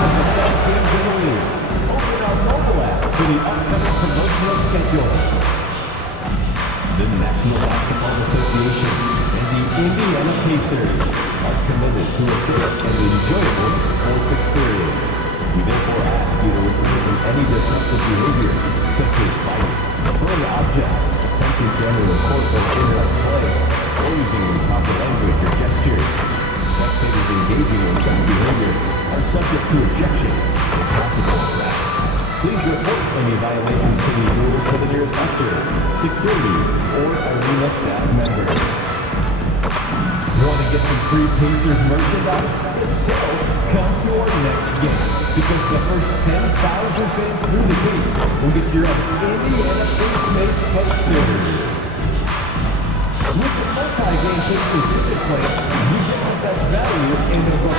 of the best teams in the league. Open our mobile app for the upcoming promotional schedule. The National Basketball Association and the Indiana Pacers are committed to a safe and enjoyable sports experience. We therefore ask you to refrain from any disruptive behavior, such as fighting, throwing objects, attempting to enter the court or interrupt play, or using improper language or gestures. Spectators engaging in such behavior are subject to ejection or possible arrest. Please report any violations to these rules to the nearest usher, security, or arena staff member. Want to get some free Pacers merchandise? If so, come to our next game, because the first 10,000 fans through the gate will get your Indiana Pacers posters. With the multi-game Pacers ticket play, you get the best value in the book.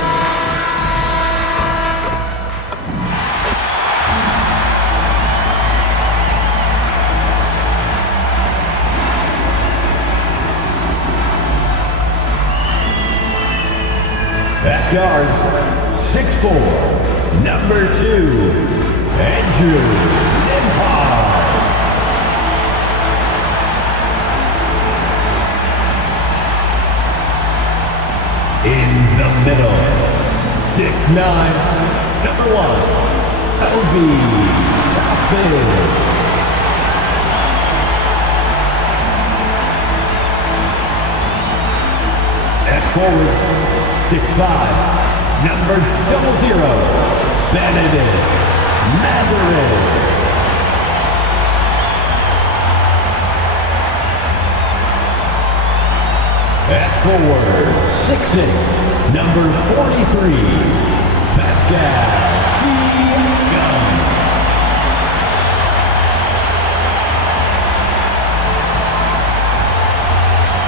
Back guards, 6'4", number 2, Andrew Nembhard. In the middle, 6'9", number 1, Obi Toppin. At forward, 6'5", number 00, Benedict Mathurin. At forward, 6'6", number 43, Pascal Siakam.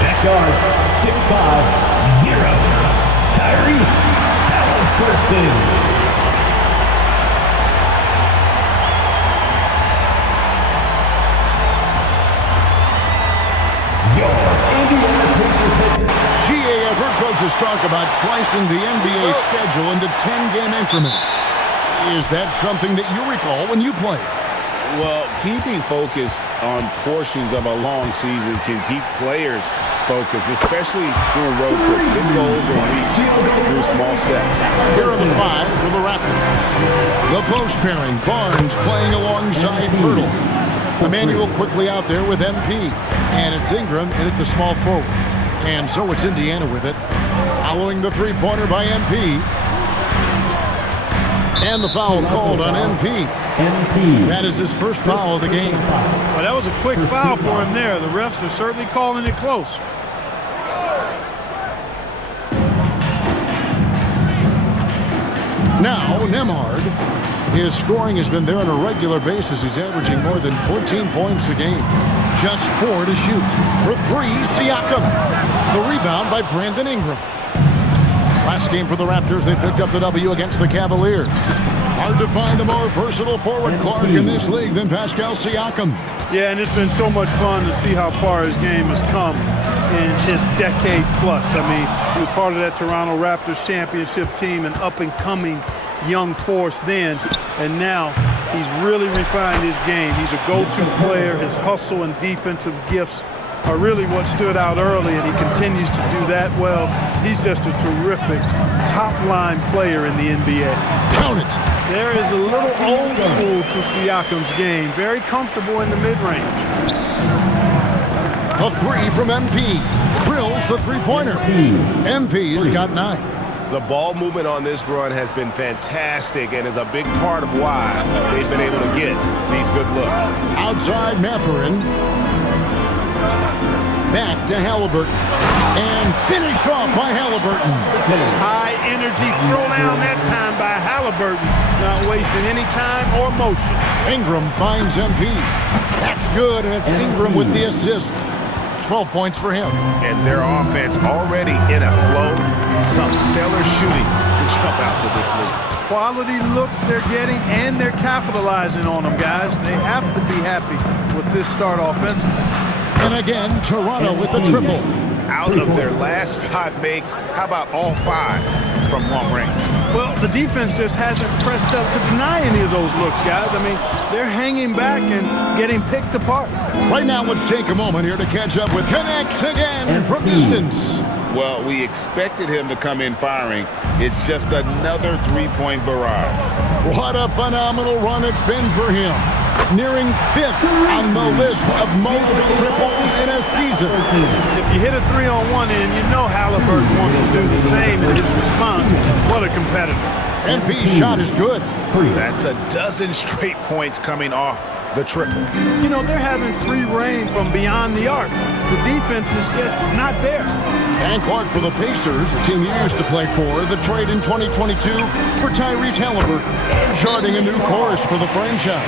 At guard, 6'5", 0, Tyrese Halliburton. Your Indiana Pacers head. GA, I've heard coaches talk about slicing the NBA schedule into 10-game increments. Is that something that you recall when you played? Well, keeping focus on portions of a long season can keep players focused, especially during road trips. Big goals are reached through small steps. Here are the 5 for the Raptors. The post pairing, Barnes playing alongside Pirtle. Emmanuel quickly out there with MP. And it's Ingram in at the small forward. And so it's Indiana with it. Following the three-pointer by MP. And the foul called on MP. That is his first foul of the game. Well, that was a quick foul for him there. The refs are certainly calling it close. Now, Nembhard. His scoring has been there on a regular basis. He's averaging more than 14 points a game. Just 4 to shoot. For 3, Siakam. The rebound by Brandon Ingram. Last game for the Raptors, they picked up the W against the Cavaliers. Hard to find a more versatile forward, Clark, in this league than Pascal Siakam. Yeah, and it's been so much fun to see how far his game has come in his decade plus. I mean, he was part of that Toronto Raptors championship team, an up-and-coming young force then, and now he's really refined his game. He's a go-to player. His hustle and defensive gifts are really what stood out early, and he continues to do that well. He's just a terrific top-line player in the NBA. Count it. There is a little old school to Siakam's game. Very comfortable in the mid-range. A 3 from MP. Drills the three-pointer. MP's got 9. The ball movement on this run has been fantastic and is a big part of why they've been able to get these good looks. Outside Mathurin. Back to Halliburton. And finished off by Halliburton. High energy throwdown that time by Halliburton. Not wasting any time or motion. Ingram finds MP. That's good, and it's Ingram with the assist. 12 points for him. And their offense already in a flow. Some stellar shooting to jump out to this lead. Quality looks they're getting, and they're capitalizing on them, guys. They have to be happy with this start offensively. And again, Toronto with the triple. Out of their last 5 makes, how about all 5 from long range? Well, the defense just hasn't pressed up to deny any of those looks, guys. I mean, they're hanging back and getting picked apart. Right now, let's take a moment here to catch up with connects again from distance. Well, we expected him to come in firing. It's just another three-point barrage. What a phenomenal run it's been for him. Nearing 5th on the list of most triples in a season. If you hit a 3-on-1 in, you know Halliburton wants to do the same in his response. What a competitor. MP's shot is good. That's a dozen straight points coming off the triple. You know, they're having free reign from beyond the arc. The defense is just not there. And Clark for the Pacers, a team he used to play for, the trade in 2022 for Tyrese Halliburton, charting a new course for the franchise.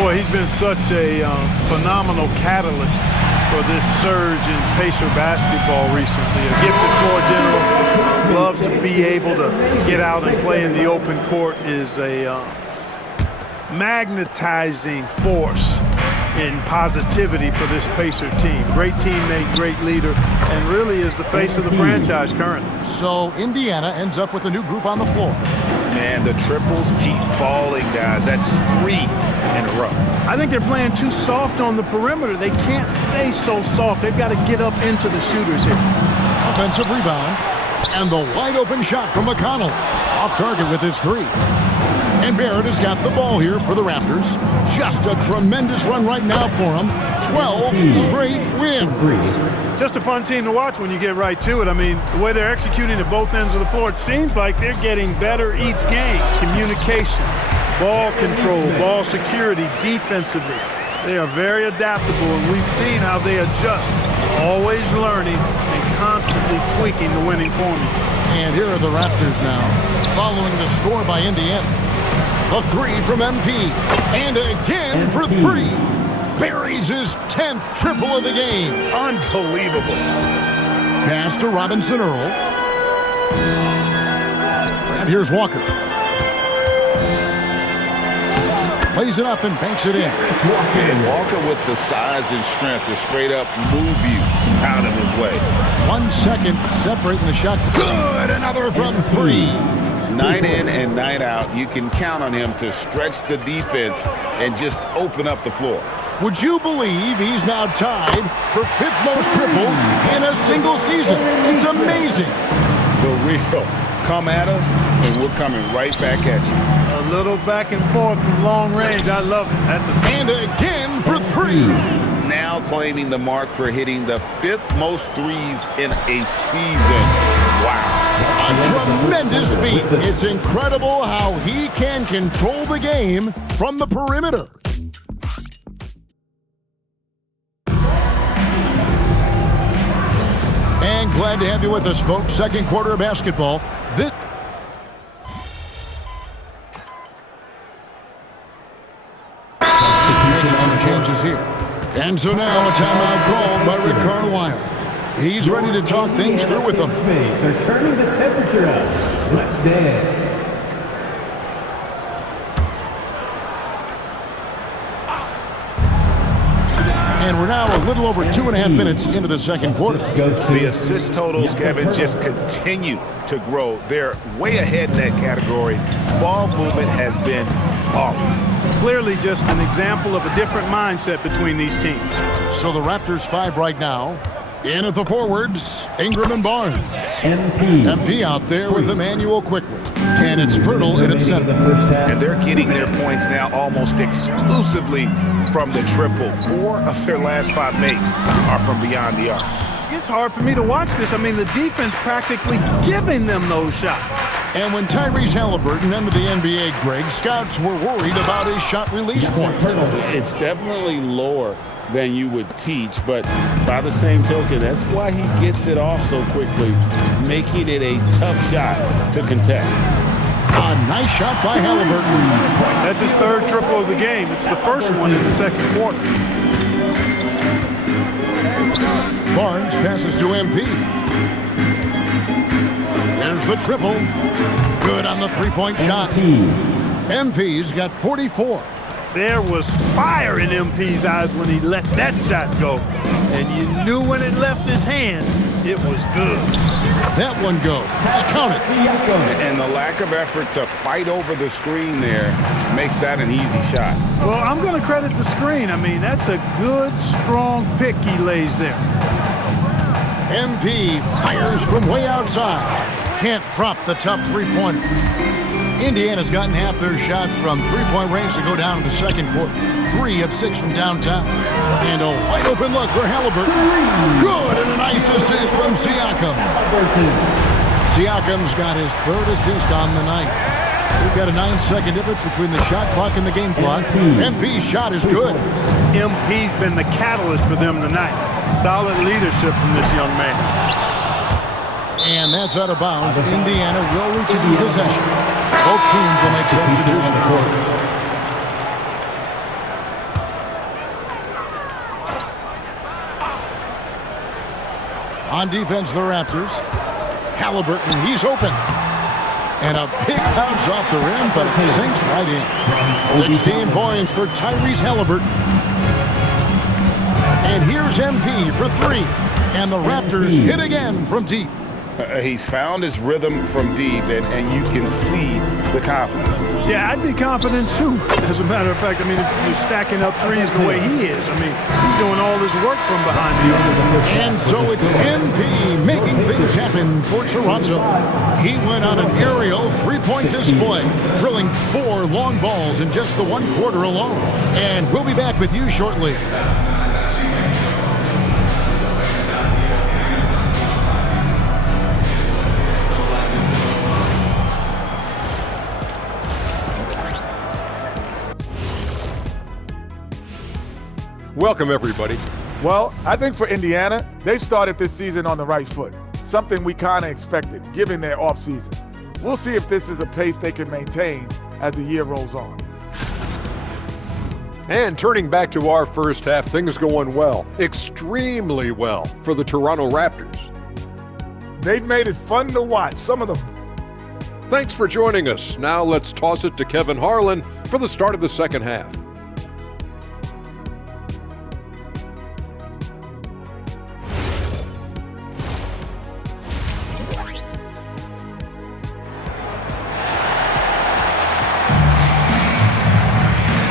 Boy, he's been such a phenomenal catalyst for this surge in Pacer basketball recently. A gifted floor general, loves to be able to get out and play in the open court, is a magnetizing force in positivity for this Pacer team. Great teammate, great leader, and really is the face of the franchise currently. So Indiana ends up with a new group on the floor. Man, the triples keep falling, guys. That's 3 in a row. I think they're playing too soft on the perimeter. They can't stay so soft. They've got to get up into the shooters here. Offensive rebound. And the wide open shot from McConnell. Off target with his 3. And Barrett has got the ball here for the Raptors. Just a tremendous run right now for them. 12 straight wins. Just a fun team to watch when you get right to it. I mean, the way they're executing at both ends of the floor, it seems like they're getting better each game. Communication, ball control, ball security, defensively. They are very adaptable, and we've seen how they adjust, always learning and constantly tweaking the winning formula. And here are the Raptors now, following the score by Indiana. The 3 from MP, and again for 3. Buries his 10th triple of the game. Unbelievable. Pass to Robinson Earl. And here's Walker. Plays it up and banks it in. And Walker with the size and strength to straight up move you out of his way. 1 second separating the shot. Good, another from 3. 9 in and 9 out. You can count on him to stretch the defense and just open up the floor. Would you believe he's now tied for 5th most triples in a single season? It's amazing. The real. Come at us, and we're coming right back at you. A little back and forth from long range. I love it. That's and again for 3. Now claiming the mark for hitting the 5th most threes in a season. Wow. A tremendous feat. It's incredible how he can control the game from the perimeter. And glad to have you with us, folks. Second quarter of basketball. This making some changes here. And so now a timeout called by Rick Carlisle. He's ready to talk things through with them. They're turning the temperature up. Let's dance. And we're now a little over 2.5 minutes into the second quarter. The assist totals, Kevin, just continue to grow. They're way ahead in that category. Ball movement has been flawless. clearly just an example of a different mindset between these teams. So the Raptors 5 right now. In at the forwards, Ingram and Barnes. MP out there with Emmanuel quickly. Cannon Spurtle in at center. And they're getting their points now almost exclusively from the triple. 4 of their last 5 makes are from beyond the arc. It's hard for me to watch this. I mean, the defense practically giving them those shots. And when Tyrese Halliburton entered the NBA, Greg, scouts were worried about his shot release point. It's definitely lower than you would teach, but by the same token, that's why he gets it off so quickly, making it a tough shot to contest. A nice shot by Halliburton. That's his 3rd triple of the game. It's the first one in the 2nd quarter. Barnes passes to MP. There's the triple. Good on the three-point shot. MP's got 44. There was fire in MP's eyes when he let that shot go. And you knew when it left his hands, it was good. That one goes. Count it. And the lack of effort to fight over the screen there makes that an easy shot. Well, I'm going to credit the screen. I mean, that's a good, strong pick he lays there. MP fires from way outside. Can't drop the tough three-pointer. Indiana's gotten half their shots from three-point range to go down in the second quarter. 3 of 6 from downtown. And a wide-open look for Halliburton. Good, and a nice assist from Siakam. Siakam's got his 3rd assist on the night. We've got a 9-second difference between the shot clock and the game clock. MP's shot is good. MP's been the catalyst for them tonight. Solid leadership from this young man. And that's out of bounds. Indiana will retain possession. Both teams will make substitutions. On defense, the Raptors. Halliburton, he's open. And a big bounce off the rim, but it sinks right in. 16 points for Tyrese Halliburton. And here's MP for 3. And the Raptors hit again from deep. He's found his rhythm from deep, and you can see the confidence. Yeah, I'd be confident too. As a matter of fact, I mean, if you're stacking up threes the way he is, I mean, he's doing all this work from behind the arc. And so it's MP making things happen for Toronto. He went on an aerial three-point display, drilling 4 long balls in just the 1 quarter alone. And we'll be back with you shortly. Welcome, everybody. Well, I think for Indiana, they've started this season on the right foot. Something we kind of expected, given their offseason. We'll see if this is a pace they can maintain as the year rolls on. And turning back to our first half, things going well, extremely well for the Toronto Raptors. They've made it fun to watch, some of them. Thanks for joining us. Now let's toss it to Kevin Harlan for the start of the second half.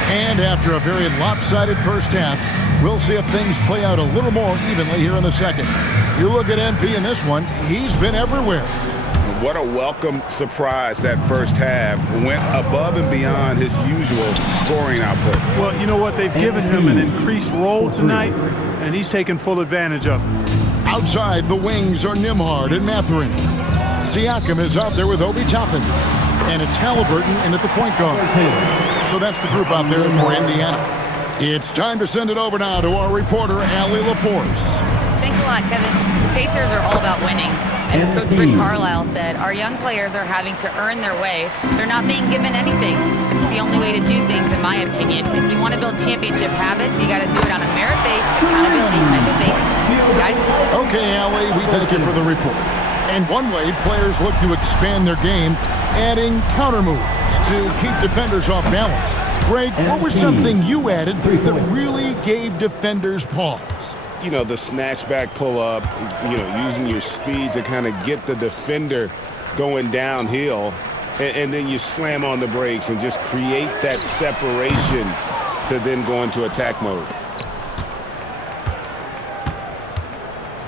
And after a very lopsided first half, we'll see if things play out a little more evenly here in the second. You look at MP in this one, he's been everywhere. What a welcome surprise that first half. Went above and beyond his usual scoring output. Well, you know what? They've given him an increased role tonight, and he's taken full advantage of it. Outside, the wings are Nimhard and Mathurin. Siakam is out there with Obi Toppin. And it's Halliburton in at the point guard. So that's the group out there for Indiana. It's time to send it over now to our reporter, Allie LaForce. Thanks a lot, Kevin. The Pacers are all about winning. And Coach Rick Carlisle said, our young players are having to earn their way. They're not being given anything. It's the only way to do things, in my opinion. If you want to build championship habits, you got to do it on a merit-based, accountability type of basis. Guys? Okay, Allie, we thank you for the report. And one way players look to expand their game, adding counter moves to keep defenders off balance. Greg, what was something you added that really gave defenders pause? You know, the snatch back pull up, you know, using your speed to kind of get the defender going downhill, and then you slam on the brakes and just create that separation to then go into attack mode.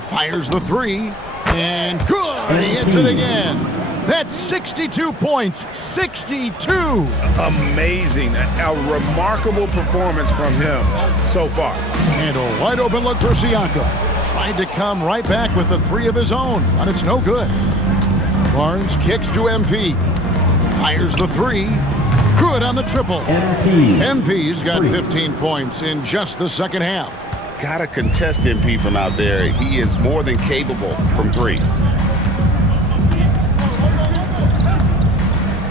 Fires the 3, and good! He hits it again. That's 62 points, 62. Amazing, a remarkable performance from him so far. And a wide open look for Siakam. Tried to come right back with the 3 of his own, but it's no good. Barnes kicks to MP. Fires the 3. Good on the triple. MP's got 15 points in just the second half. Got to contest MP from out there. He is more than capable from 3.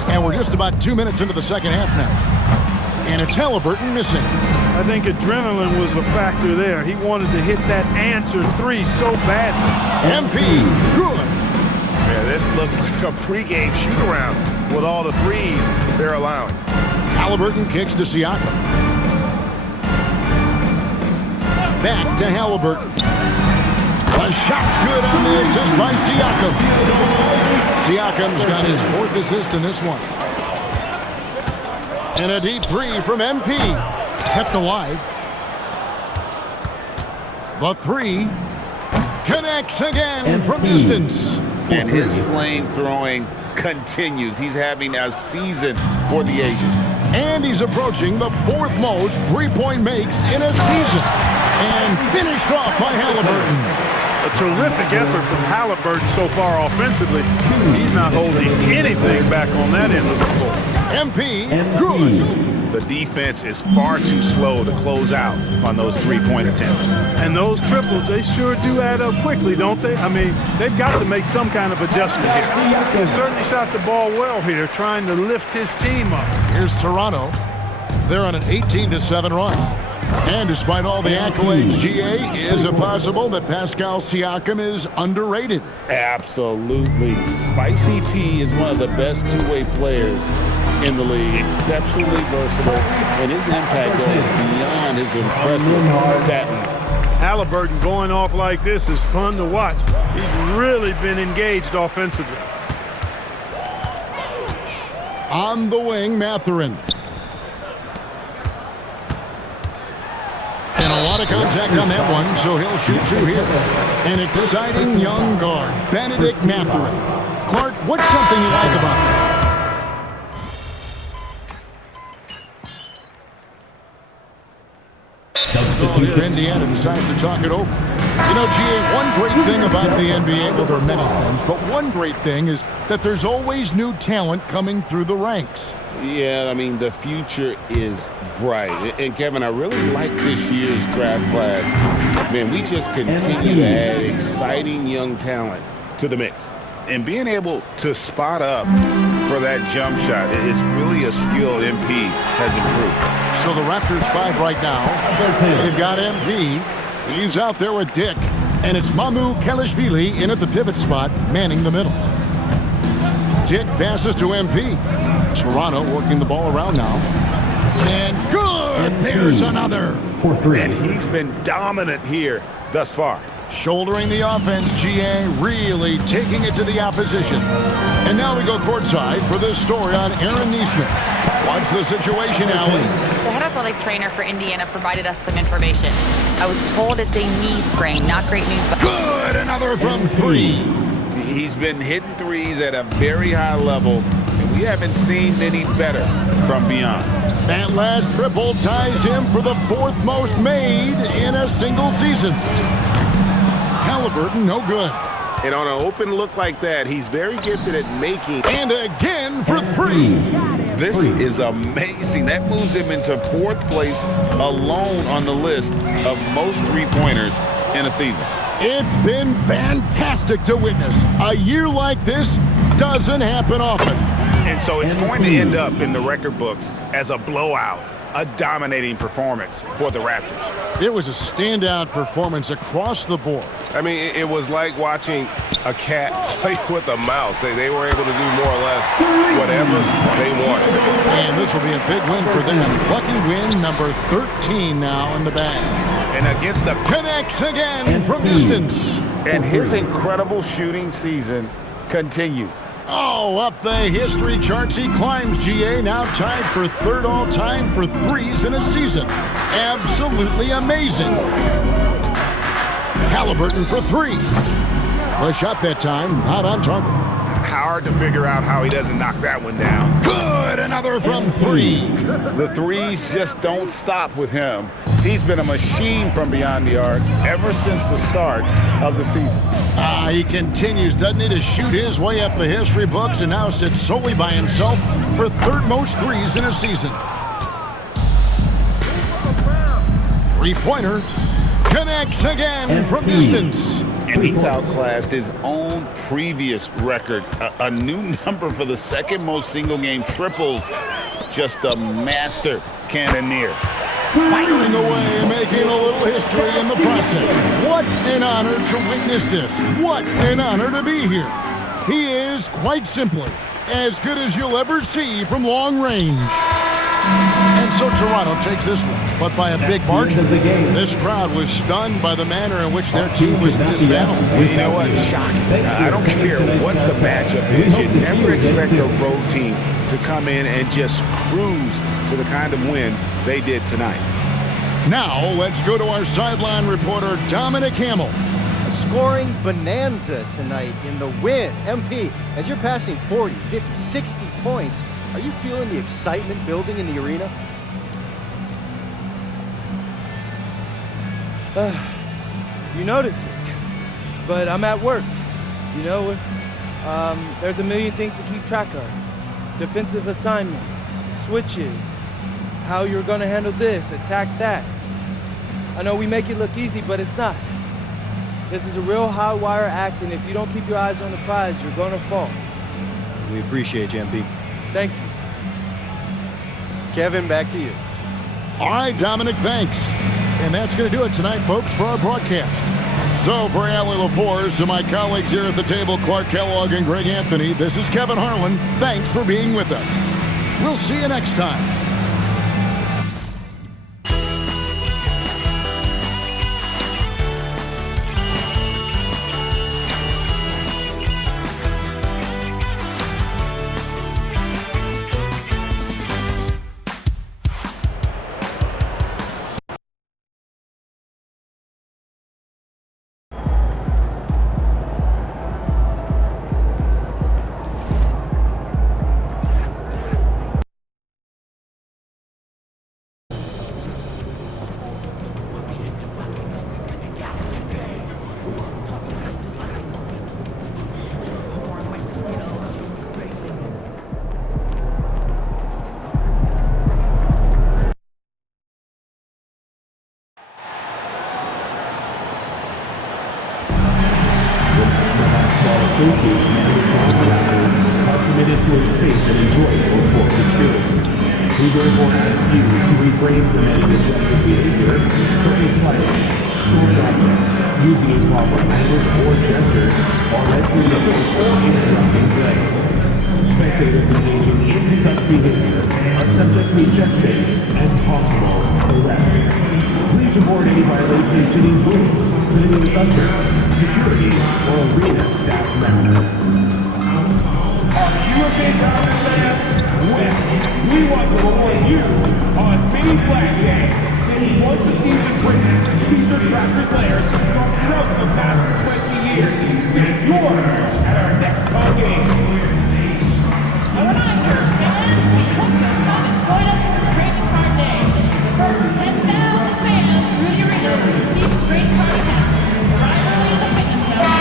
And we're just about 2 minutes into the second half now. And it's Halliburton missing. I think adrenaline was a factor there. He wanted to hit that answer 3 so badly. MP, good. Yeah, this looks like a pregame shoot-around with all the threes they're allowing. Halliburton kicks to Siakam. Back to Halliburton. The shot's good on the assist by Siakam. Siakam's got his 4th assist in this one. And a deep 3 from MP. Kept alive. The 3 connects again from distance. And his flame throwing continues. He's having a season for the ages. And he's approaching the 4th most three-point makes in a season. And finished off by Halliburton. A terrific effort from Halliburton so far offensively. He's not holding anything back on that end of the floor. MP, good. The defense is far too slow to close out on those three-point attempts. And those triples, they sure do add up quickly, don't they? I mean, they've got to make some kind of adjustment here. He certainly shot the ball well here, trying to lift his team up. Here's Toronto. They're on an 18-7 run. And despite all the accolades, GA, is it possible that Pascal Siakam is underrated? Absolutely. Spicy P is one of the best two-way players in the league. Exceptionally versatile, and his impact goes beyond his impressive stat line. Halliburton going off like this is fun to watch. He's really been engaged offensively. On the wing, Mathurin. And a lot of contact on that one, so he'll shoot 2 here. An exciting young guard, Benedict Mathurin. Clark, what's something you like about him? So Indiana decides to talk it over. You know, GA, one great thing about the NBA, well, there are many things, but one great thing is that there's always new talent coming through the ranks. Yeah, I mean, the future is bright. And Kevin, I really like this year's draft class. Man, we just continue to add exciting young talent to the mix. And being able to spot up for that jump shot is really a skill MP has improved. So the Raptors 5 right now. They've got MP. He's out there with Dick. And it's Mamu Kelishvili in at the pivot spot, manning the middle. Dick passes to MP. Toronto working the ball around now. And good! There's another. For 3. And he's been dominant here thus far. Shouldering the offense, GA really taking it to the opposition. And now we go courtside for this story on Aaron Nesmith. What's the situation, Allie? The head athletic trainer for Indiana provided us some information. I was told it's a knee sprain. Not great news, but Good! Another from 3. He's been hitting threes at a very high level, and we haven't seen any better from beyond. That last triple ties him for the 4th most made in a single season. Halliburton, no good. And on an open look like that, he's very gifted at making. And again for 3. This is amazing. That moves him into 4th place alone on the list of most three-pointers in a season. It's been fantastic to witness. A year like this doesn't happen often. And so it's going to end up in the record books as a blowout, a dominating performance for the Raptors. It was a standout performance across the board. I mean, it was like watching a cat play with a mouse. They were able to do more or less whatever they wanted. And this will be a big win for them. Lucky win number 13 now in the bag. And against the Connects again from distance. and his incredible shooting season continues. Oh, up the history charts he climbs, GA, now tied for 3rd all-time for threes in a season. Absolutely amazing. Halliburton for 3. The shot that time, not on target. Hard to figure out how he doesn't knock that one down. Good, another from 3. The threes just don't stop with him. He's been a machine from beyond the arc ever since the start of the season. He continues, doesn't he, to shoot his way up the history books and now sits solely by himself for 3rd most threes in a season. 3-pointer connects again from distance. And he's outclassed his own previous record, a new number for the 2nd most single-game triples. Just a master cannoneer. Firing away and making a little history in the process. What an honor to witness this. What an honor to be here. He is, quite simply, as good as you'll ever see from long range. And And so Toronto takes this one, but by a big margin. This crowd was stunned by the manner in which their team was dismantled. Well, you know what? Shocking. I don't care what the matchup is. You never expect a road team to come in and just cruise to the kind of win they did tonight. Now, let's go to our sideline reporter, Dominic Hamill. A scoring bonanza tonight in the win. MP, as you're passing 40, 50, 60 points, are you feeling the excitement building in the arena? You notice it, but I'm at work. You know, there's a million things to keep track of. Defensive assignments, switches, how you're going to handle this, attack that. I know we make it look easy, but it's not. This is a real high wire act, and if you don't keep your eyes on the prize, you're going to fall. We appreciate you, MP. Thank you. Kevin, back to you. All right, Dominic, thanks. And that's going to do it tonight, folks, for our broadcast. So for Allie LaForce and my colleagues here at the table, Clark Kellogg and Greg Anthony, this is Kevin Harlan. Thanks for being with us. We'll see you next time. Association and the Toronto Raptors are committed to a safe and enjoyable sports experience. We therefore ask you to refrain from any disruptive behavior, such as fighting, throwing objects, using improper language or gestures, or entering the court or interrupting play. Spectators engaging in such behavior are subject to ejection and possible arrest. Please report any violations to these rules to the nearest usher, security, or arena staff member. Are you a big Raptors fan? Well, we want to reward you on Big Flag Day. This once-a-season treatment features Raptors players from throughout the past 20 years. Get yours at our next home game. A reminder, fans, we hope you'll come and join us for Trading Card Day. The first 10,000 fans through the arena will receive a trading card account. Arrive early in the fitness center.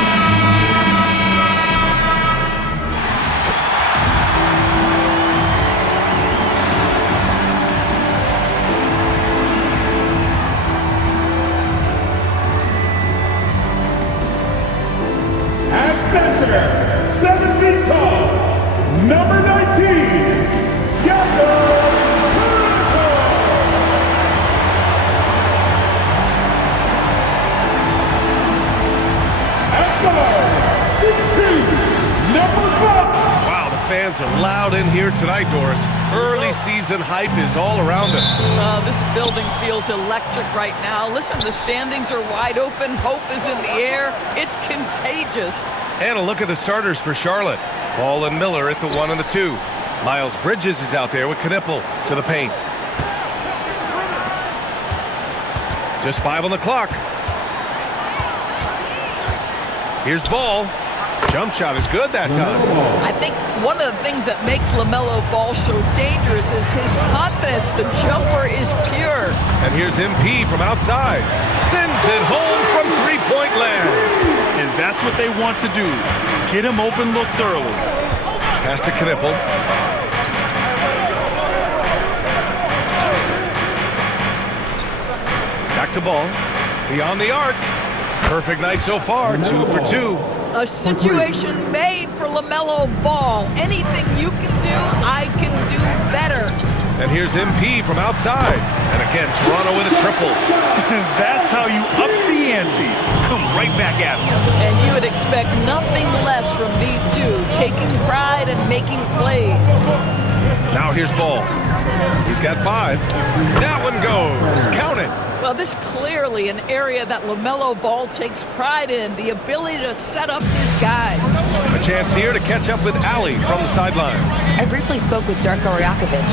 At center, 7 feet tall, number 19, Gavin. Wow, the fans are loud in here tonight, Doris. Early season hype is all around us. This building feels electric right now. Listen, the standings are wide open. Hope is in the air. It's contagious. And a look at the starters for Charlotte. Ball and Miller at the 1 and the 2. Miles Bridges is out there with Knippel to the paint. Just 5 on the clock. Here's Ball. Jump shot is good that time. I think one of the things that makes LaMelo Ball so dangerous is his confidence. The jumper is pure. And here's MP from outside. Sends it home from three-point land. And that's what they want to do. Get him open looks early. Pass to Knippel. Back to Ball. Beyond the arc. Perfect night so far. 2 for 2. A situation made for LaMelo Ball. Anything you can do, I can do better. And here's MP from outside. And again, Toronto with a triple. That's how you up the ante. Come right back at him. And you would expect nothing less from these two, taking pride and making plays. Now here's Ball. He's got 5. That one goes. Count it. Well, this is clearly an area that LaMelo Ball takes pride in, the ability to set up his guys. A chance here to catch up with Ali from the sideline. I briefly spoke with Darko Rajakovic.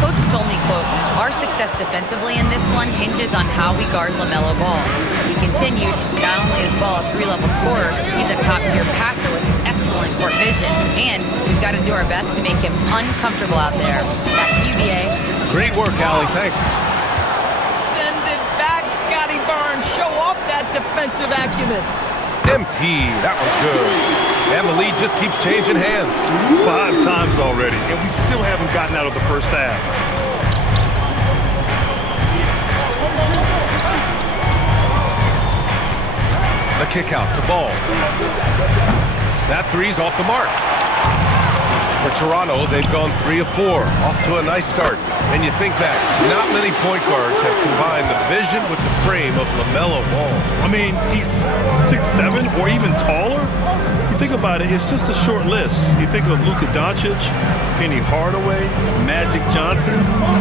Coach told me, quote, our success defensively in this one hinges on how we guard LaMelo Ball. He continued, not only is Ball a 3-level scorer, he's a top-tier passer with excellent court vision, and we've got to do our best to make him uncomfortable out there. Back to you, DA. Great work, Ali. Thanks. Send it back, Scotty Barnes. Show off that defensive acumen. MP, that was good. And the lead just keeps changing hands. 5 times already, and we still haven't gotten out of the first half. The kick out to Ball. That 3's off the mark. For Toronto, they've gone 3 of 4. Off to a nice start. And you think back, not many point guards have combined the vision with the frame of LaMelo Ball. I mean, he's 6'7", or even taller. You think about it, it's just a short list. You think of Luka Doncic, Penny Hardaway, Magic Johnson.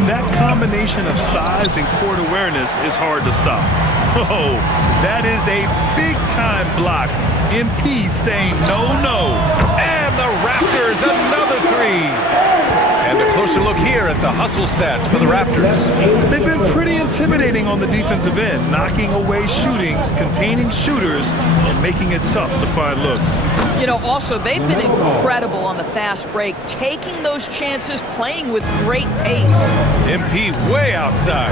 That combination of size and court awareness is hard to stop. Oh, that is a big-time block. MP saying no, no. And the Raptors, another 3. And a closer look here at the hustle stats for the Raptors. They've been pretty intimidating on the defensive end, knocking away shootings, containing shooters, and making it tough to find looks. You know, also, they've been incredible on the fast break, taking those chances, playing with great pace. MP way outside.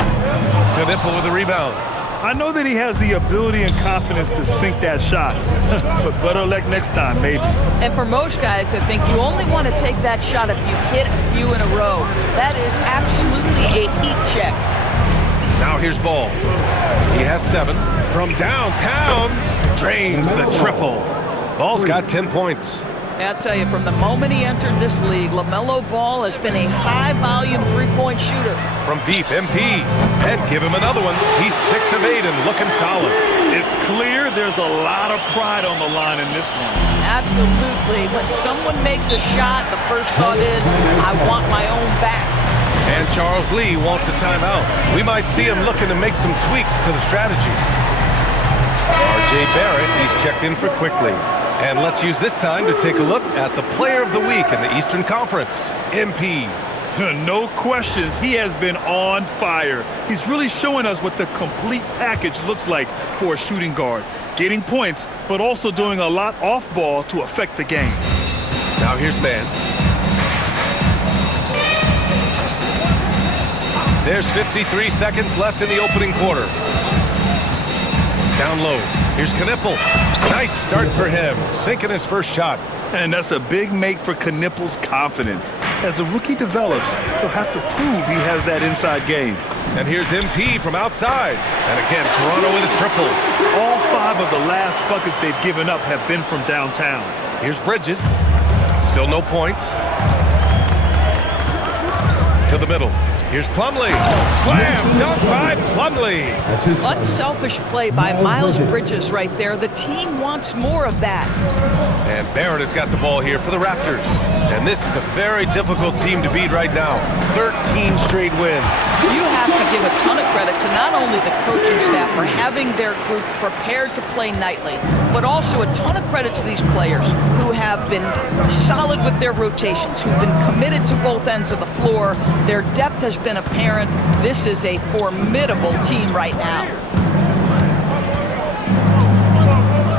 Knipple with the rebound. I know that he has the ability and confidence to sink that shot, but better luck next time, maybe. And for most guys, I think you only want to take that shot if you've hit a few in a row. That is absolutely a heat check. Now here's Ball. He has 7. From downtown, drains the triple. Ball's got 10 points. I'll tell you, from the moment he entered this league, LaMelo Ball has been a high-volume three-point shooter. From deep, MP. And give him another one. He's 6 of 8 and looking solid. It's clear there's a lot of pride on the line in this one. Absolutely. When someone makes a shot, the first thought is, I want my own back. And Charles Lee wants a timeout. We might see him looking to make some tweaks to the strategy. R.J. Barrett, he's checked in for quickly. And let's use this time to take a look at the player of the week in the Eastern Conference, MP. No questions, he has been on fire. He's really showing us what the complete package looks like for a shooting guard. Getting points, but also doing a lot off ball to affect the game. Now here's Man. There's 53 seconds left in the opening quarter. Down low. Here's Knipple. Nice start for him, sinking his first shot. And that's a big make for Knipple's confidence. As the rookie develops, he'll have to prove he has that inside game. And here's MP from outside. And again, Toronto with a triple. All 5 of the last buckets they've given up have been from downtown. Here's Bridges. Still no points. To the middle. Here's Plumlee. Slam dunk by Plumlee. Unselfish play by Miles Bridges right there. The team wants more of that. And Barrett has got the ball here for the Raptors. And this is a very difficult team to beat right now. 13 straight wins. You have to give a ton of credit to not only the coaching staff for having their group prepared to play nightly, but also a ton of credit to these players who have been solid with their rotations, who've been committed to both ends of the floor. Their depth has been apparent. This is a formidable team right now.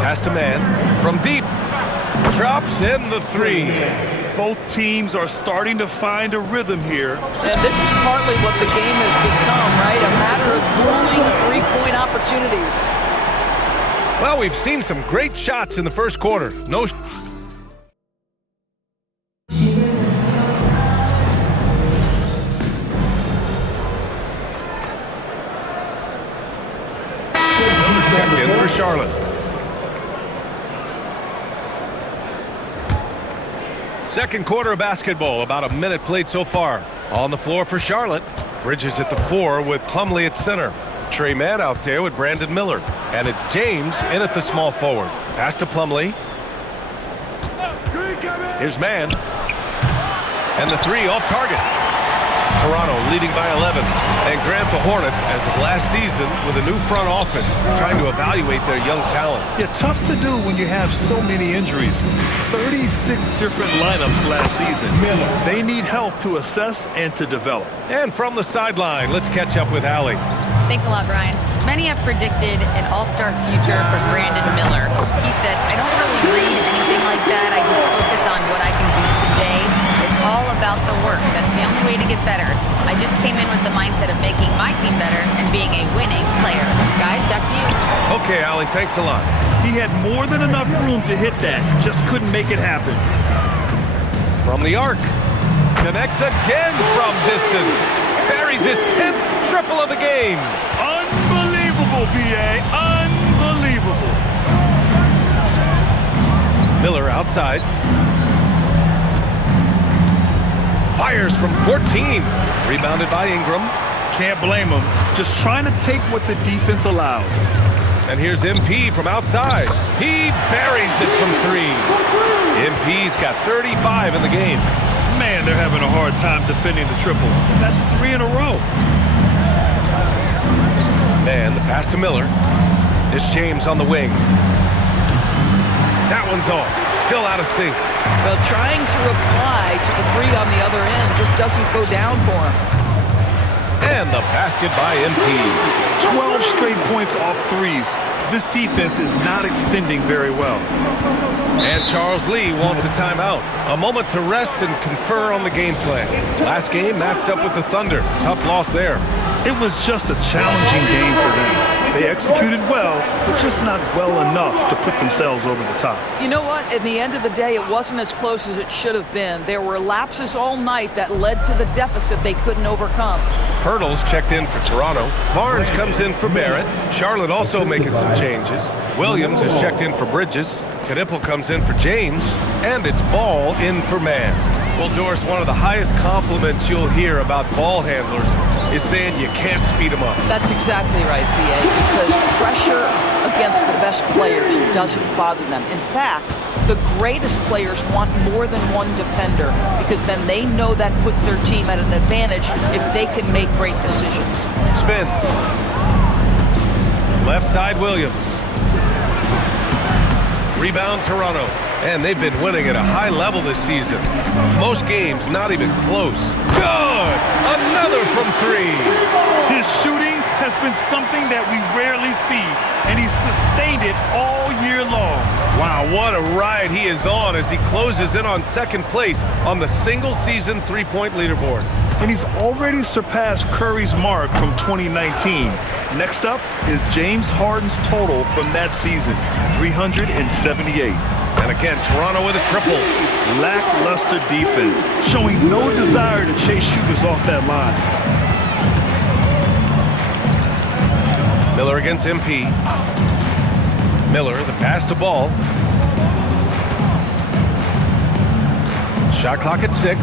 Pass to Man. From deep. Drops in the 3. Both teams are starting to find a rhythm here. And this is partly what the game has become, right? A matter of drooling three-point opportunities. Well, we've seen some great shots in the first quarter. No. Checked in for Charlotte. Second quarter of basketball, about a minute played so far. On the floor for Charlotte. Bridges at the 4 with Plumlee at center. Trey Mann out there with Brandon Miller. And it's James in at the small forward. Pass to Plumlee. Here's Mann. And the 3 off target. Toronto leading by 11. And Grant the Hornets, as of last season, with a new front office, trying to evaluate their young talent. Yeah, tough to do when you have so many injuries. 36 different lineups last season. They need help to assess and to develop. And from the sideline, let's catch up with Allie. Thanks a lot, Brian. Many have predicted an all-star future for Brandon Miller. He said, I don't really read anything like that. I just focus on what I can do today. It's all about the work. That's the only way to get better. I just came in with the mindset of making my team better and being a winning player. Guys, back to you. Okay, Allie, thanks a lot. He had more than enough room to hit that. Just couldn't make it happen. From the arc. Connects again from distance. Buries his 10th triple of the game. Unbelievable, B.A. Unbelievable. Miller outside. Fires from 14. Rebounded by Ingram. Can't blame him. Just trying to take what the defense allows. And here's MP from outside. He buries it from 3. MP's got 35 in the game. Man, they're having a hard time defending the triple. That's 3 in a row. And the pass to Miller. It's James on the wing. That one's off. Still out of sync. Well, trying to reply to the 3 on the other end just doesn't go down for him. And the basket by MP. 12 straight points off 3s. This defense is not extending very well. And Charles Lee wants a timeout. A moment to rest and confer on the game plan. Last game matched up with the Thunder. Tough loss there. It was just a challenging game for them. They executed well, but just not well enough to put themselves over the top. You know what? At the end of the day, it wasn't as close as it should have been. There were lapses all night that led to the deficit they couldn't overcome. Pirtle's checked in for Toronto. Barnes comes in for Barrett. Charlotte also making some changes. Williams is checked in for Bridges. Knipple comes in for James. And it's Ball in for Mann. Well, Doris, one of the highest compliments you'll hear about ball handlers is saying you can't speed them up. That's exactly right, B.A., because pressure against the best players doesn't bother them. In fact, the greatest players want more than one defender because then they know that puts their team at an advantage if they can make great decisions. Spins. Left side, Williams. Rebound, Toronto. And they've been winning at a high level this season. Most games not even close. Good! Another from 3. His shooting has been something that we rarely see, and he's sustained it all year long. Wow, what a ride he is on as he closes in on second place on the single-season three-point leaderboard. And he's already surpassed Curry's mark from 2019. Next up is James Harden's total from that season, 378. And again, Toronto with a triple. Lackluster defense, showing no desire to chase shooters off that line. Miller against MP. Miller, the pass to Ball. Shot clock at 6.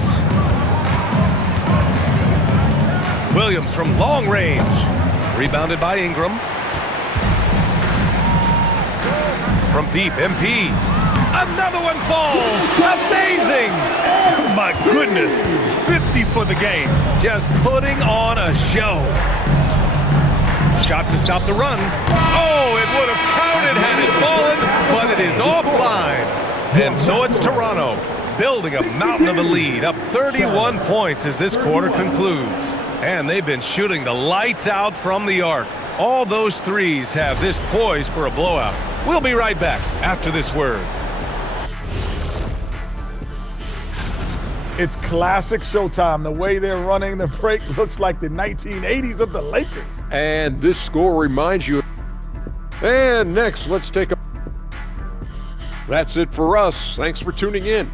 Williams from long range. Rebounded by Ingram. From deep, MP. Another one falls. Amazing. My goodness. 50 for the game. Just putting on a show. Shot to stop the run. Oh, it would have counted had it fallen, but it is offline. And so it's Toronto building a mountain of a lead, up 31 points as this quarter concludes. And they've been shooting the lights out from the arc. All those 3s have this poised for a blowout. We'll be right back after this word. It's classic Showtime. The way they're running the break looks like the 1980s of the Lakers. And this score reminds you. And next, let's take a. That's it for us. Thanks for tuning in.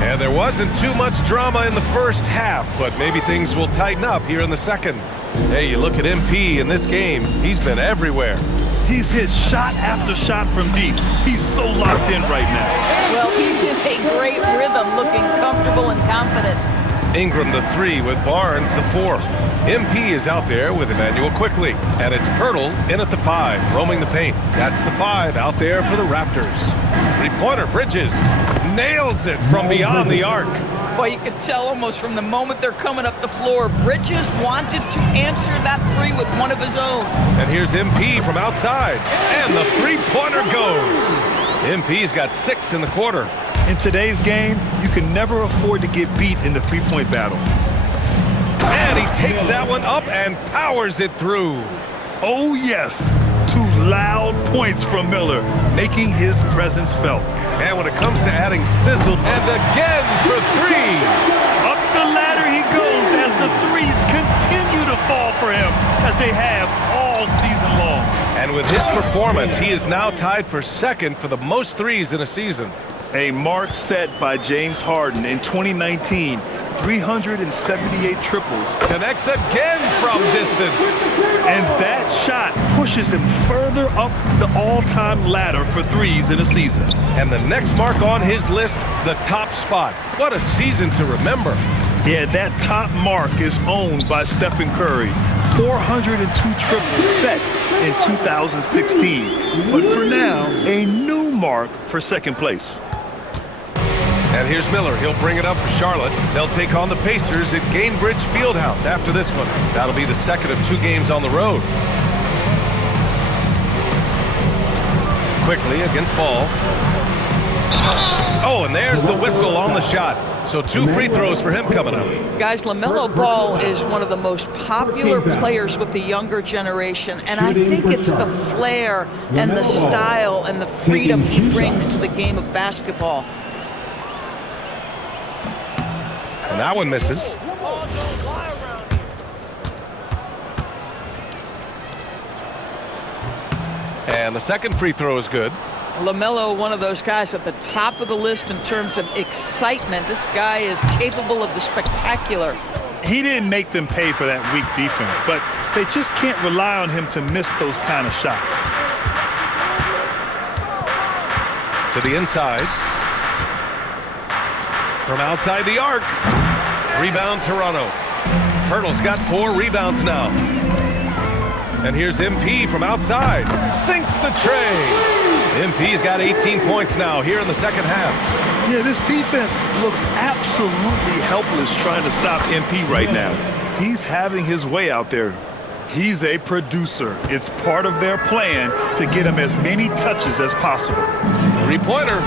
And there wasn't too much drama in the first half, but maybe things will tighten up here in the second. Hey, you look at MP in this game, he's been everywhere. He's hit shot after shot from deep. He's so locked in right now. Well, he's in a great rhythm, looking comfortable and confident. Ingram the 3 with Barnes the 4. MP is out there with Emmanuel quickly. And it's Pirtle in at the 5, roaming the paint. That's the 5 out there for the Raptors. Three-pointer, Bridges nails it from beyond the arc. Boy, you could tell almost from the moment they're coming up the floor, Bridges wanted to answer that three with one of his own. And here's MP from outside, and the three-pointer goes. MP's got 6 in the quarter. In today's game, you can never afford to get beat in the three-point battle. And he takes that one up and powers it through. Oh, yes. 2 loud points from Miller, making his presence felt. And when it comes to adding sizzle, and again for 3. Up the ladder he goes as the threes continue to fall for him, as they have all season long. And with his performance, he is now tied for 2nd for the most threes in a season. A mark set by James Harden in 2019. 378 triples. Connects again from distance. And that shot pushes him further up the all-time ladder for threes in a season. And the next mark on his list, the top spot. What a season to remember. Yeah, that top mark is owned by Stephen Curry. 402 triples set in 2016. But for now, a new mark for 2nd place. And here's Miller. He'll bring it up for Charlotte. They'll take on the Pacers at Gainbridge Fieldhouse after this one. That'll be the 2nd of 2 games on the road. Quickly against Ball. Oh, and there's the whistle on the shot. So 2 free throws for him coming up. Guys, LaMelo Ball is one of the most popular players with the younger generation, and I think it's the flair and the style and the freedom he brings to the game of basketball. And that one misses. And the 2nd free throw is good. LaMelo, one of those guys at the top of the list in terms of excitement. This guy is capable of the spectacular. He didn't make them pay for that weak defense, but they just can't rely on him to miss those kind of shots. To the inside. From outside the arc. Rebound Toronto. Pirtle's got 4 rebounds now. And here's MP from outside. Sinks the tray. MP's got 18 points now here in the 2nd half. Yeah, this defense looks absolutely helpless trying to stop MP right now. He's having his way out there. He's a producer. It's part of their plan to get him as many touches as possible. Three-pointer.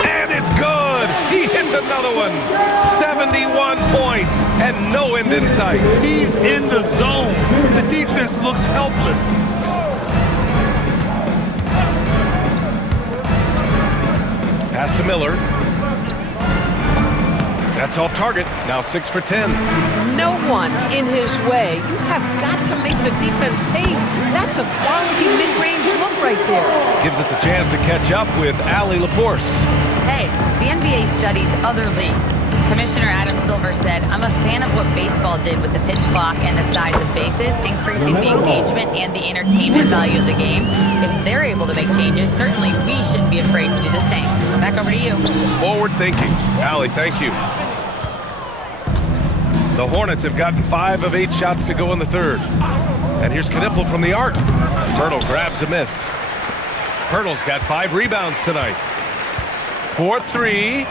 And it's good. He hits another one. 71 points and no end in sight. He's in the zone. The defense looks helpless. Pass to Miller. That's off target. Now 6 for 10. No one in his way. You have got to make the defense pay. That's a quality mid-range look right there. Gives us a chance to catch up with Allie LaForce. Hey, the NBA studies other leagues. Commissioner Adam Silver said, I'm a fan of what baseball did with the pitch clock and the size of bases, increasing the engagement and the entertainment value of the game. If they're able to make changes, certainly we shouldn't be afraid to do the same. Back over to you. Forward thinking. Allie, thank you. The Hornets have gotten 5 of 8 shots to go in the 3rd. And here's Knipple from the arc. Pirtle grabs a miss. Pirtle's got 5 rebounds tonight. 4-3.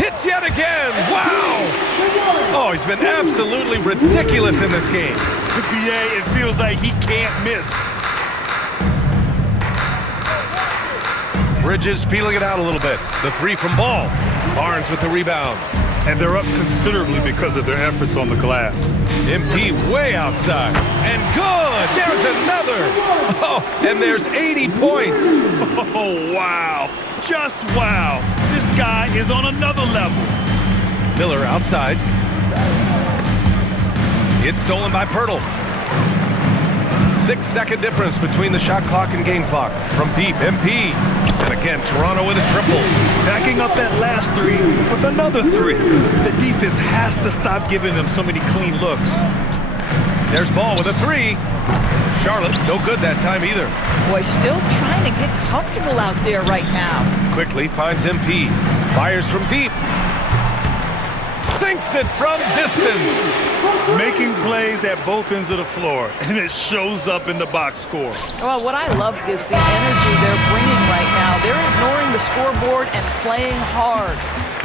Hits yet again. Wow. Oh, he's been absolutely ridiculous in this game. BA, it feels like he can't miss. Bridges feeling it out a little bit. The 3 from Ball. Barnes with the rebound. And they're up considerably because of their efforts on the glass. MP way outside. And good! There's another! Oh, and there's 80 points. Oh, wow. Just wow. This guy is on another level. Miller outside. It's stolen by Pirtle. 6-second difference between the shot clock and game clock. From deep, MP. And again, Toronto with a triple. Backing up that last 3 with another 3. The defense has to stop giving them so many clean looks. There's Ball with a 3. Charlotte, no good that time either. Boy, still trying to get comfortable out there right now. Quickly finds MP. Fires from deep. Sinks it from distance. making plays at both ends of the floor, and it shows up in the box score. Well, what I love is the energy they're bringing right now. They're ignoring the scoreboard and playing hard.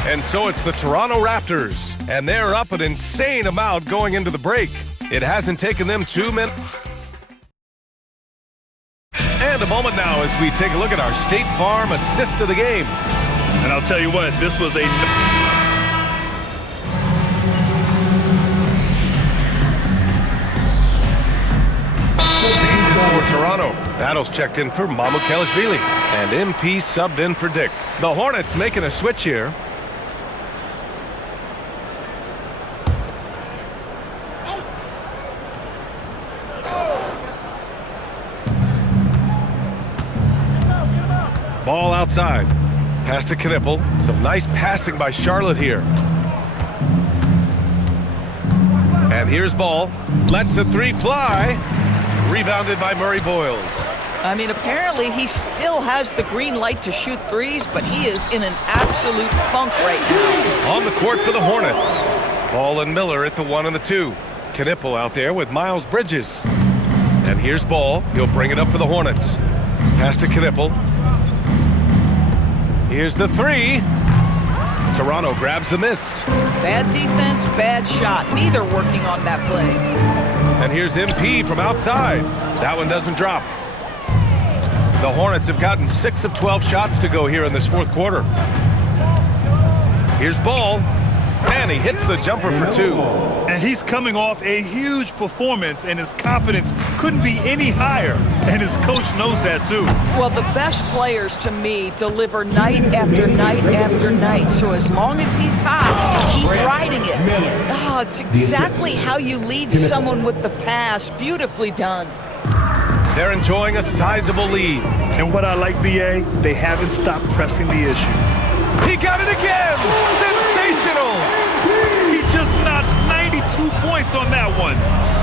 And so it's the Toronto Raptors, and they're up an insane amount going into the break. It hasn't taken them 2 minutes. And a moment now as we take a look at our State Farm assist of the game. And I'll tell you what, this was a... For Toronto, Battles checked in for Mamukelashvili, and MP subbed in for Dick. The Hornets making a switch here. Ball outside. Pass to Knipple. Some nice passing by Charlotte here. And here's Ball. Lets the three fly. Rebounded by Murray Boyles. I mean, apparently he still has the green light to shoot threes, but he is in an absolute funk right now. On the court for the Hornets. Ball and Miller at the 1 and the 2. Knipple out there with Miles Bridges. And here's Ball. He'll bring it up for the Hornets. Pass to Knipple. Here's the 3. Toronto grabs the miss. Bad defense, bad shot. Neither working on that play. And here's MP from outside. That one doesn't drop. The Hornets have gotten 6 of 12 shots to go here in this fourth quarter. Here's Ball. And he hits the jumper for 2. And he's coming off a huge performance, and his confidence couldn't be any higher. And his coach knows that, too. Well, the best players, to me, deliver night after night after night. So as long as he's hot, keep riding it. Oh, it's exactly how you lead someone with the pass. Beautifully done. They're enjoying a sizable lead. And what I like, B.A., they haven't stopped pressing the issue. He got it again! Sensational! He just notched 92 points on that one.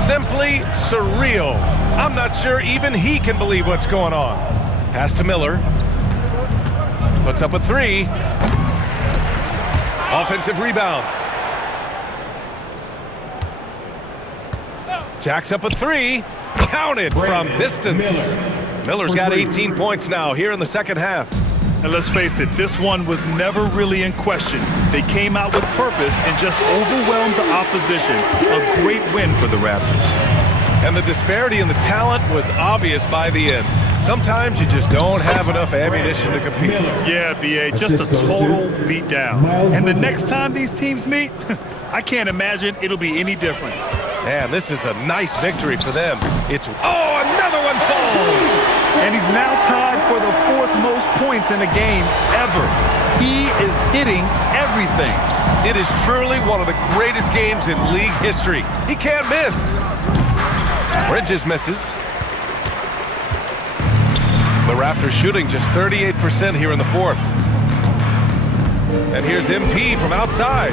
Simply surreal. I'm not sure even he can believe what's going on. Pass to Miller. Puts up a 3. Offensive rebound. Jacks up a 3. Counted from distance. Miller's got 18 points now here in the second half. And let's face it, this one was never really in question. They came out with purpose and just overwhelmed the opposition. A great win for the Raptors. And the disparity in the talent was obvious by the end. Sometimes you just don't have enough ammunition to compete. Yeah, B.A., just a total beatdown. And the next time these teams meet, I can't imagine it'll be any different. Man, this is a nice victory for them. Oh, another one falls! And he's now tied for the 4th most points in a game ever. He is hitting everything. It is truly one of the greatest games in league history. He can't miss. Bridges misses. The Raptors shooting just 38% here in the 4th. And here's MP from outside.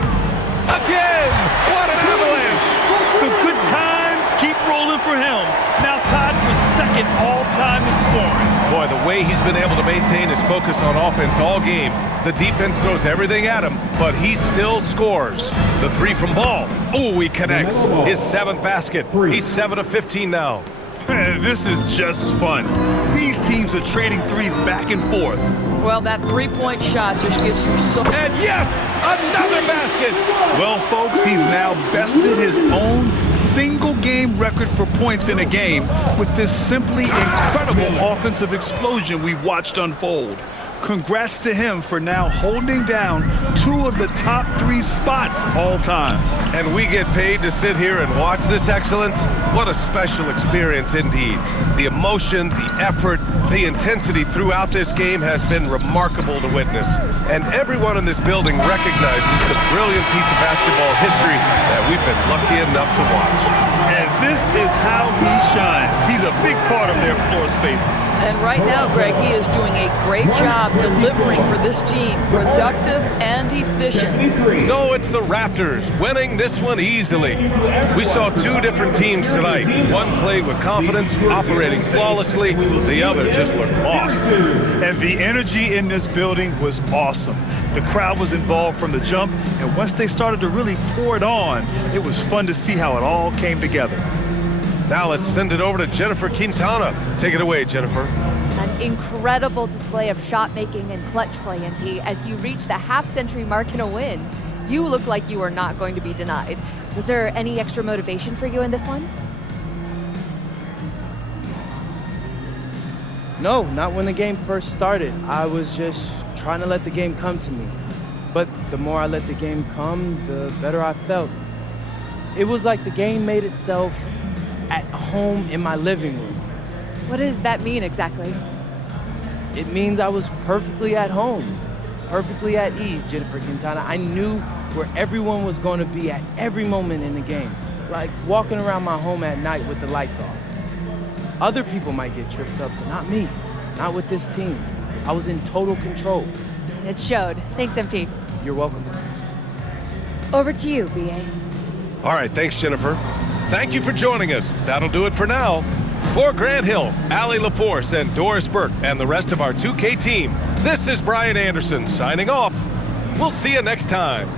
Again! What an avalanche! The good times keep rolling for him. Now tied for 2nd all-time in scoring. Boy, the way he's been able to maintain his focus on offense all game. The defense throws everything at him, but he still scores. The 3 from Ball. Oh, he connects. His 7th basket. He's 7 of 15 now. This is just fun. These teams are trading threes back and forth. Well, that 3-point shot just gives you so... And yes, another basket! Well, folks, he's now bested his own single-game record for points in a game with this simply incredible offensive explosion we watched unfold. Congrats to him for now holding down 2 of the top 3 spots all time. And we get paid to sit here and watch this excellence? What a special experience indeed. The emotion, the effort, the intensity throughout this game has been remarkable to witness. And everyone in this building recognizes the brilliant piece of basketball history that we've been lucky enough to watch. And this is how he shines. He's a big part of their floor space. And right now, Greg, he is doing a great job delivering for this team, productive and efficient. So it's the Raptors winning this one easily. We saw two different teams tonight. One played with confidence, operating flawlessly. The other just looked lost. And the energy in this building was awesome. The crowd was involved from the jump, and once they started to really pour it on, it was fun to see how it all came together. Now let's send it over to Jennifer Quintana. Take it away, Jennifer. An incredible display of shot making and clutch play, MP, as you reach the half-century mark in a win. You look like you are not going to be denied. Was there any extra motivation for you in this one? No, not when the game first started. I was just trying to let the game come to me. But the more I let the game come, the better I felt. It was like the game made itself at home in my living room. What does that mean exactly? It means I was perfectly at home, perfectly at ease, Jennifer Quintana. I knew where everyone was going to be at every moment in the game, like walking around my home at night with the lights off. Other people might get tripped up, but not me, not with this team. I was in total control. It showed. Thanks, MP. You're welcome. Over to you, BA. All right, thanks, Jennifer. Thank you for joining us. That'll do it for now. For Grant Hill, Allie LaForce, and Doris Burke, and the rest of our 2K team, this is Brian Anderson signing off. We'll see you next time.